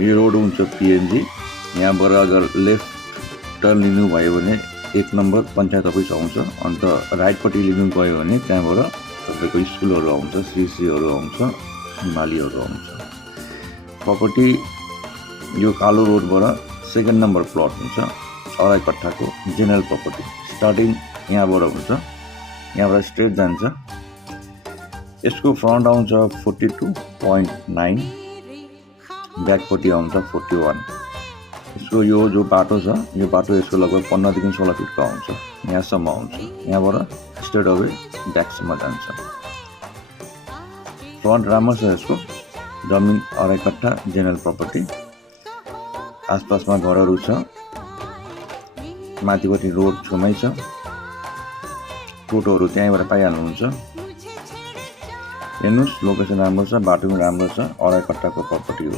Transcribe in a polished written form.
यो रोड हुन्छ पिएनजी। यहाँबाट अगर लेफ्ट टर्न लिनुभयो भने 1 नम्बर पञ्चायत अफिस आउँछ। अन्त राइटपट्टि लिनु गयो भने त्यहाँबाट तपाईँको स्कुलहरू आउँछ, सिसीहरू आउँछ, हिमालीहरू आउँछ। प्रपर्टी यो कालो रोडबाट 2nd नम्बर प्लट हुन्छ, 2.5 कट्ठाको जेनरल प्रपर्टी। स्टार्टिङ यहाँबाट हुन्छ, यहाँबाट स्ट्रेट जान्छ। यसको फ्रन्ट आउँछ 42.9, ब्याकपट्टि आउँछ 41। यसको यो जो बाटो छ, यो बाटो यसको लगभग 15 देखि 16 फिटको आउँछ, यहाँसम्म आउँछ। यहाँबाट स्ट्रेट अवे ब्याकसम्म जान्छ। फ्रन्ट राम्रो छ यसको, जमिन 2.5 कट्ठा जेनरल प्रपर्टी। आसपासमा घरहरू छ, माथिपट्टि रोड छेउमै छ, टोटोहरू त्यहीँबाट पाइहाल्नुहुन्छ। हेर्नुहोस्, लोकेसन राम्रो छ, बाटो पनि राम्रो छ, 2.5 कट्ठाको प्रपर्टी हो।